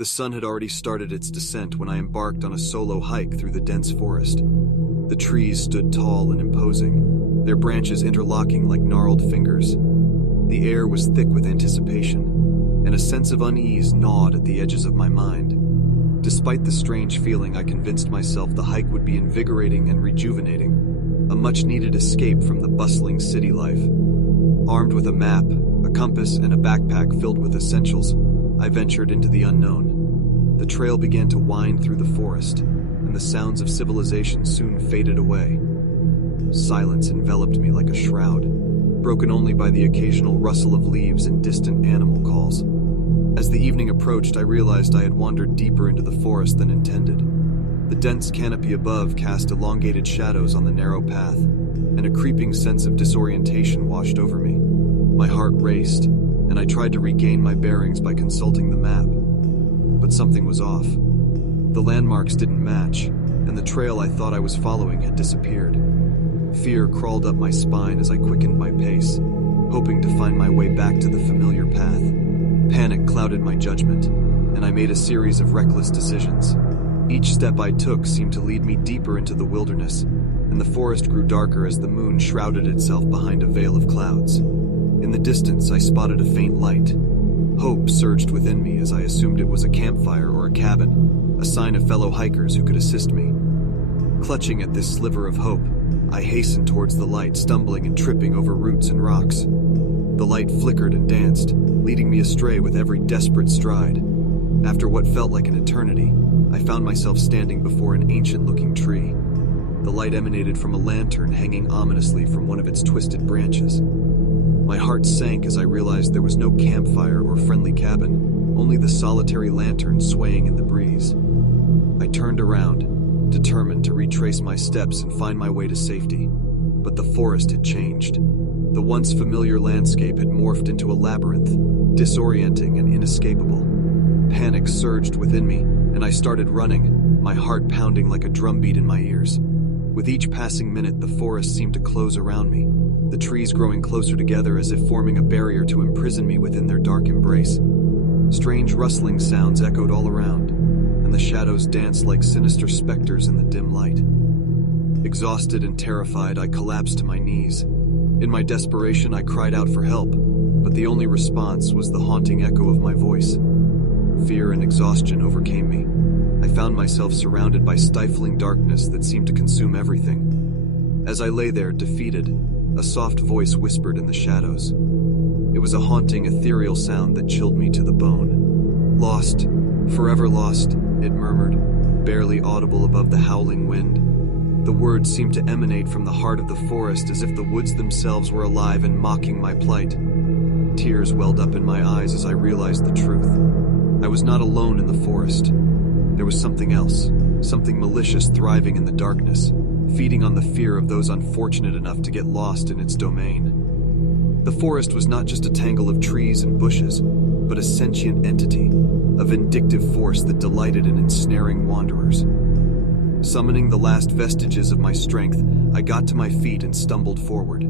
The sun had already started its descent when I embarked on a solo hike through the dense forest. The trees stood tall and imposing, their branches interlocking like gnarled fingers. The air was thick with anticipation, and a sense of unease gnawed at the edges of my mind. Despite the strange feeling, I convinced myself the hike would be invigorating and rejuvenating, a much-needed escape from the bustling city life. Armed with a map, a compass, and a backpack filled with essentials, I ventured into the unknown. The trail began to wind through the forest, and the sounds of civilization soon faded away. Silence enveloped me like a shroud, broken only by the occasional rustle of leaves and distant animal calls. As the evening approached, I realized I had wandered deeper into the forest than intended. The dense canopy above cast elongated shadows on the narrow path, and a creeping sense of disorientation washed over me. My heart raced, and I tried to regain my bearings by consulting the map. But something was off. The landmarks didn't match, and the trail I thought I was following had disappeared. Fear crawled up my spine as I quickened my pace, hoping to find my way back to the familiar path. Panic clouded my judgment, and I made a series of reckless decisions. Each step I took seemed to lead me deeper into the wilderness, and the forest grew darker as the moon shrouded itself behind a veil of clouds. In the distance, I spotted a faint light. Hope surged within me as I assumed it was a campfire or a cabin, a sign of fellow hikers who could assist me. Clutching at this sliver of hope, I hastened towards the light, stumbling and tripping over roots and rocks. The light flickered and danced, leading me astray with every desperate stride. After what felt like an eternity, I found myself standing before an ancient-looking tree. The light emanated from a lantern hanging ominously from one of its twisted branches. My heart sank as I realized there was no campfire or friendly cabin, only the solitary lantern swaying in the breeze. I turned around, determined to retrace my steps and find my way to safety. But the forest had changed. The once familiar landscape had morphed into a labyrinth, disorienting and inescapable. Panic surged within me, and I started running, my heart pounding like a drumbeat in my ears. With each passing minute, the forest seemed to close around me, the trees growing closer together as if forming a barrier to imprison me within their dark embrace. Strange rustling sounds echoed all around, and the shadows danced like sinister specters in the dim light. Exhausted and terrified, I collapsed to my knees. In my desperation, I cried out for help, but the only response was the haunting echo of my voice. Fear and exhaustion overcame me. I found myself surrounded by stifling darkness that seemed to consume everything. As I lay there, defeated, a soft voice whispered in the shadows. It was a haunting, ethereal sound that chilled me to the bone. Lost, forever lost, it murmured, barely audible above the howling wind. The words seemed to emanate from the heart of the forest, as if the woods themselves were alive and mocking my plight. Tears welled up in my eyes as I realized the truth. I was not alone in the forest. There was something else, something malicious thriving in the darkness, feeding on the fear of those unfortunate enough to get lost in its domain. The forest was not just a tangle of trees and bushes, but a sentient entity, a vindictive force that delighted in ensnaring wanderers. Summoning the last vestiges of my strength, I got to my feet and stumbled forward.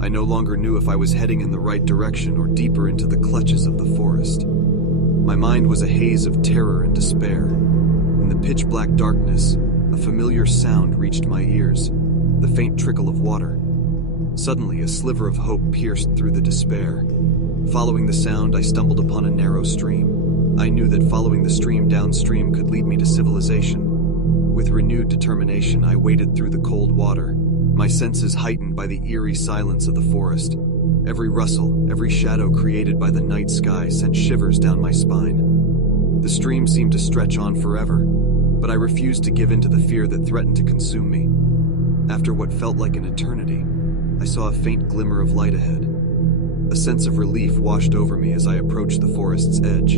I no longer knew if I was heading in the right direction or deeper into the clutches of the forest. My mind was a haze of terror and despair. In the pitch-black darkness, a familiar sound reached my ears, the faint trickle of water. Suddenly, a sliver of hope pierced through the despair. Following the sound, I stumbled upon a narrow stream. I knew that following the stream downstream could lead me to civilization. With renewed determination, I waded through the cold water, my senses heightened by the eerie silence of the forest. Every rustle, every shadow created by the night sky sent shivers down my spine. The stream seemed to stretch on forever, but I refused to give in to the fear that threatened to consume me. After what felt like an eternity, I saw a faint glimmer of light ahead. A sense of relief washed over me as I approached the forest's edge.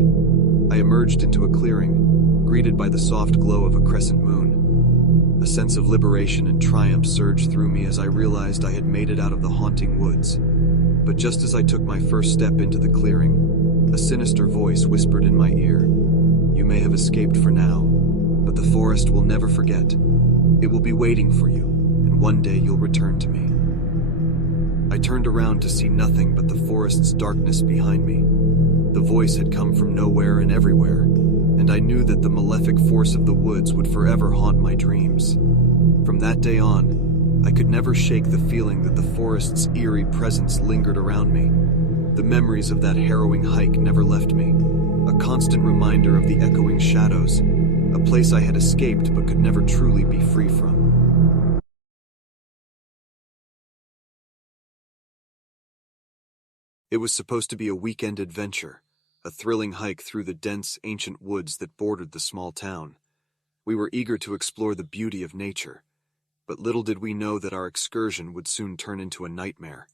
I emerged into a clearing, greeted by the soft glow of a crescent moon. A sense of liberation and triumph surged through me as I realized I had made it out of the haunting woods. But just as I took my first step into the clearing, a sinister voice whispered in my ear, "You may have escaped for now, but the forest will never forget. It will be waiting for you, and one day you'll return to me." I turned around to see nothing but the forest's darkness behind me. The voice had come from nowhere and everywhere, and I knew that the malefic force of the woods would forever haunt my dreams. From that day on, I could never shake the feeling that the forest's eerie presence lingered around me. The memories of that harrowing hike never left me, a constant reminder of the echoing shadows, a place I had escaped but could never truly be free from. It was supposed to be a weekend adventure, a thrilling hike through the dense, ancient woods that bordered the small town. We were eager to explore the beauty of nature, but little did we know that our excursion would soon turn into a nightmare.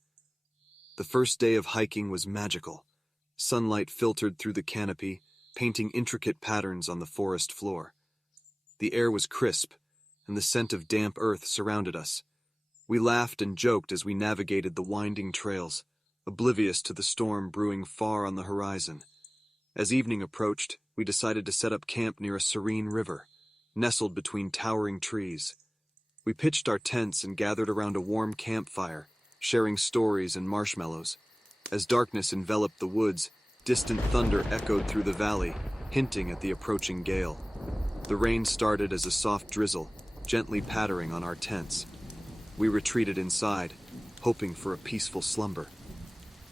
The first day of hiking was magical. Sunlight filtered through the canopy, painting intricate patterns on the forest floor. The air was crisp, and the scent of damp earth surrounded us. We laughed and joked as we navigated the winding trails, oblivious to the storm brewing far on the horizon. As evening approached, we decided to set up camp near a serene river, nestled between towering trees. We pitched our tents and gathered around a warm campfire, sharing stories and marshmallows. As darkness enveloped the woods, distant thunder echoed through the valley, hinting at the approaching gale. The rain started as a soft drizzle, gently pattering on our tents. We retreated inside, hoping for a peaceful slumber.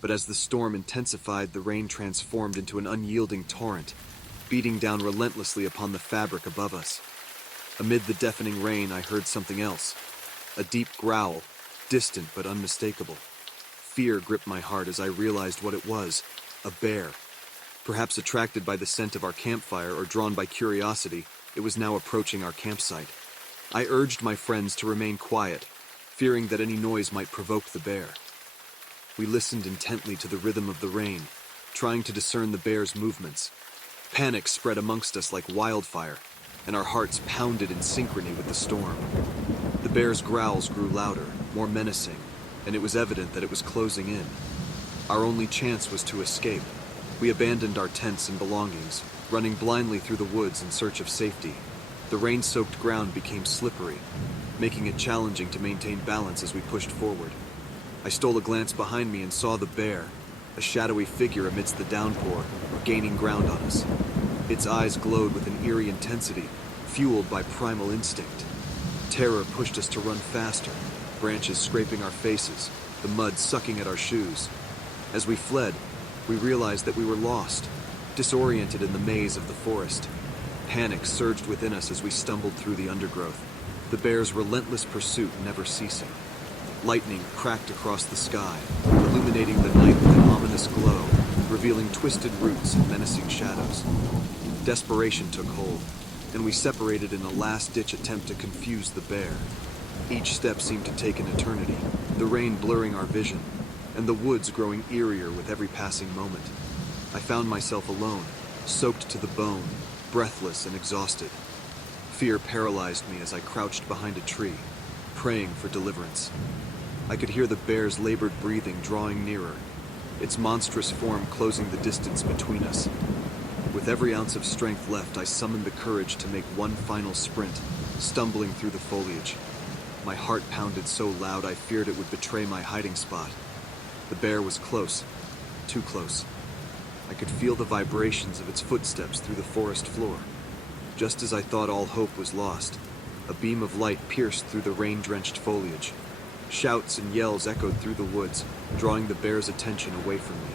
But as the storm intensified, the rain transformed into an unyielding torrent, beating down relentlessly upon the fabric above us. Amid the deafening rain, I heard something else, a deep growl, distant but unmistakable. Fear gripped my heart as I realized what it was, a bear. Perhaps attracted by the scent of our campfire or drawn by curiosity, it was now approaching our campsite. I urged my friends to remain quiet, fearing that any noise might provoke the bear. We listened intently to the rhythm of the rain, trying to discern the bear's movements. Panic spread amongst us like wildfire, and our hearts pounded in synchrony with the storm. The bear's growls grew louder, more menacing, and it was evident that it was closing in. Our only chance was to escape. We abandoned our tents and belongings, running blindly through the woods in search of safety. The rain-soaked ground became slippery, making it challenging to maintain balance as we pushed forward. I stole a glance behind me and saw the bear, a shadowy figure amidst the downpour, gaining ground on us. Its eyes glowed with an eerie intensity, fueled by primal instinct. Terror pushed us to run faster, branches scraping our faces, the mud sucking at our shoes. As we fled, we realized that we were lost, disoriented in the maze of the forest. Panic surged within us as we stumbled through the undergrowth, the bear's relentless pursuit never ceasing. Lightning cracked across the sky, illuminating the night with an ominous glow, revealing twisted roots and menacing shadows. Desperation took hold, and we separated in a last-ditch attempt to confuse the bear. Each step seemed to take an eternity, the rain blurring our vision, and the woods growing eerier with every passing moment. I found myself alone, soaked to the bone, breathless and exhausted. Fear paralyzed me as I crouched behind a tree, praying for deliverance. I could hear the bear's labored breathing drawing nearer, its monstrous form closing the distance between us. With every ounce of strength left, I summoned the courage to make one final sprint, stumbling through the foliage. My heart pounded so loud I feared it would betray my hiding spot. The bear was close, too close. I could feel the vibrations of its footsteps through the forest floor. Just as I thought all hope was lost, a beam of light pierced through the rain-drenched foliage. Shouts and yells echoed through the woods, drawing the bear's attention away from me.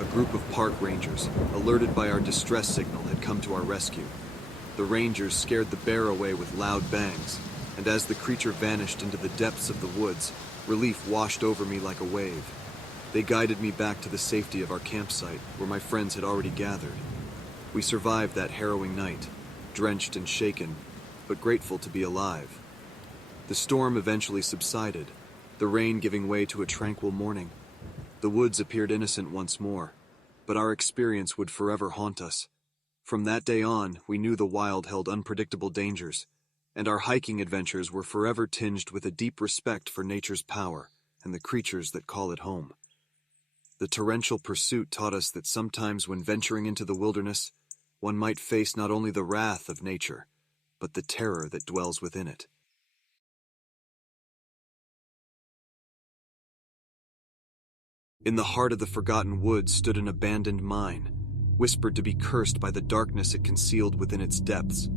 A group of park rangers, alerted by our distress signal, had come to our rescue. The rangers scared the bear away with loud bangs, and as the creature vanished into the depths of the woods, relief washed over me like a wave. They guided me back to the safety of our campsite, where my friends had already gathered. We survived that harrowing night, drenched and shaken, but grateful to be alive. The storm eventually subsided, the rain giving way to a tranquil morning. The woods appeared innocent once more, but our experience would forever haunt us. From that day on, we knew the wild held unpredictable dangers, and our hiking adventures were forever tinged with a deep respect for nature's power and the creatures that call it home. The torrential pursuit taught us that sometimes when venturing into the wilderness, one might face not only the wrath of nature, but the terror that dwells within it. In the heart of the forgotten woods stood an abandoned mine, whispered to be cursed by the darkness it concealed within its depths.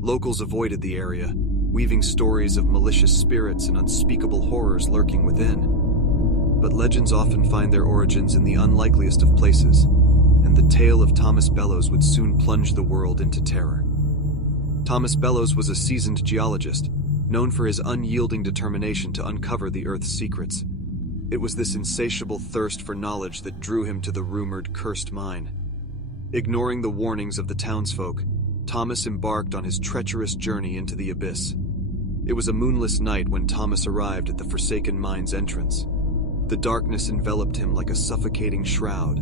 Locals avoided the area, weaving stories of malicious spirits and unspeakable horrors lurking within. But legends often find their origins in the unlikeliest of places, and the tale of Thomas Bellows would soon plunge the world into terror. Thomas Bellows was a seasoned geologist, known for his unyielding determination to uncover the Earth's secrets. It was this insatiable thirst for knowledge that drew him to the rumored cursed mine. Ignoring the warnings of the townsfolk, Thomas embarked on his treacherous journey into the abyss. It was a moonless night when Thomas arrived at the forsaken mine's entrance. The darkness enveloped him like a suffocating shroud,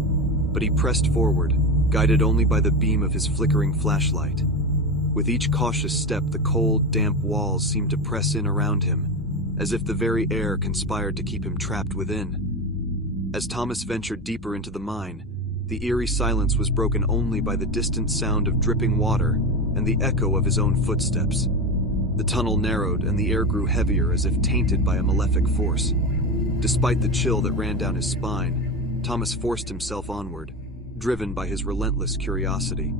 but he pressed forward, guided only by the beam of his flickering flashlight. With each cautious step, the cold, damp walls seemed to press in around him, as if the very air conspired to keep him trapped within. As Thomas ventured deeper into the mine, the eerie silence was broken only by the distant sound of dripping water and the echo of his own footsteps. The tunnel narrowed and the air grew heavier as if tainted by a malefic force. Despite the chill that ran down his spine, Thomas forced himself onward, driven by his relentless curiosity.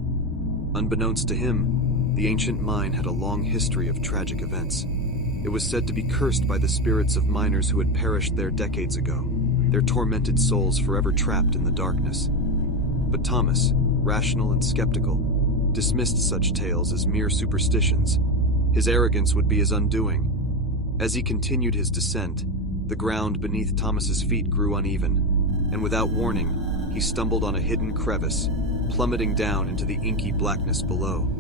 Unbeknownst to him, the ancient mine had a long history of tragic events. It was said to be cursed by the spirits of miners who had perished there decades ago, their tormented souls forever trapped in the darkness. But Thomas, rational and skeptical, dismissed such tales as mere superstitions. His arrogance would be his undoing. As he continued his descent, the ground beneath Thomas's feet grew uneven, and without warning, he stumbled on a hidden crevice, plummeting down into the inky blackness below.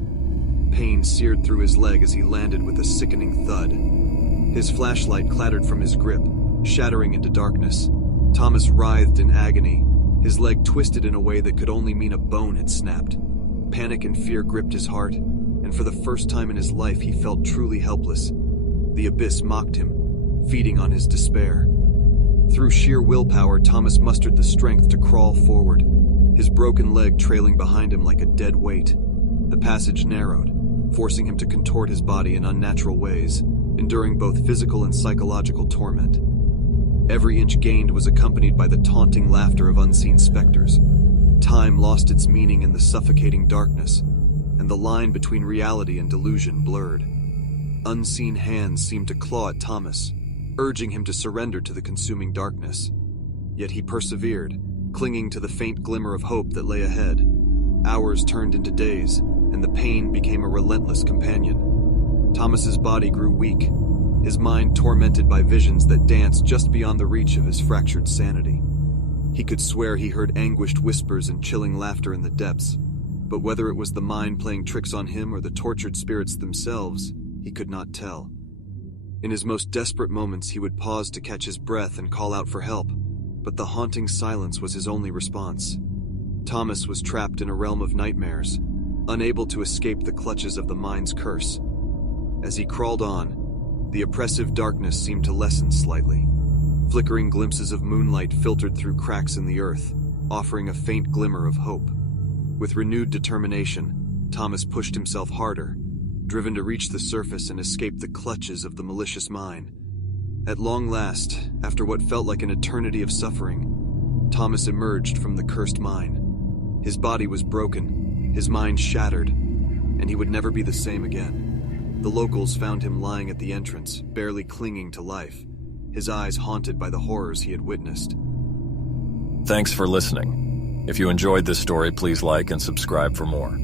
Pain seared through his leg as he landed with a sickening thud. His flashlight clattered from his grip, shattering into darkness. Thomas writhed in agony, his leg twisted in a way that could only mean a bone had snapped. Panic and fear gripped his heart, and for the first time in his life he felt truly helpless. The abyss mocked him, feeding on his despair. Through sheer willpower, Thomas mustered the strength to crawl forward, his broken leg trailing behind him like a dead weight. The passage narrowed, forcing him to contort his body in unnatural ways, enduring both physical and psychological torment. Every inch gained was accompanied by the taunting laughter of unseen specters. Time lost its meaning in the suffocating darkness, and the line between reality and delusion blurred. Unseen hands seemed to claw at Thomas, urging him to surrender to the consuming darkness. Yet he persevered, clinging to the faint glimmer of hope that lay ahead. Hours turned into days, and the pain became a relentless companion. Thomas's body grew weak, his mind tormented by visions that danced just beyond the reach of his fractured sanity. He could swear he heard anguished whispers and chilling laughter in the depths, but whether it was the mind playing tricks on him or the tortured spirits themselves, he could not tell. In his most desperate moments, he would pause to catch his breath and call out for help, but the haunting silence was his only response. Thomas was trapped in a realm of nightmares, unable to escape the clutches of the mine's curse. As he crawled on, the oppressive darkness seemed to lessen slightly. Flickering glimpses of moonlight filtered through cracks in the earth, offering a faint glimmer of hope. With renewed determination, Thomas pushed himself harder, driven to reach the surface and escape the clutches of the malicious mine. At long last, after what felt like an eternity of suffering, Thomas emerged from the cursed mine. His body was broken, his mind shattered, and he would never be the same again. The locals found him lying at the entrance, barely clinging to life, his eyes haunted by the horrors he had witnessed. Thanks for listening. If you enjoyed this story, please like and subscribe for more.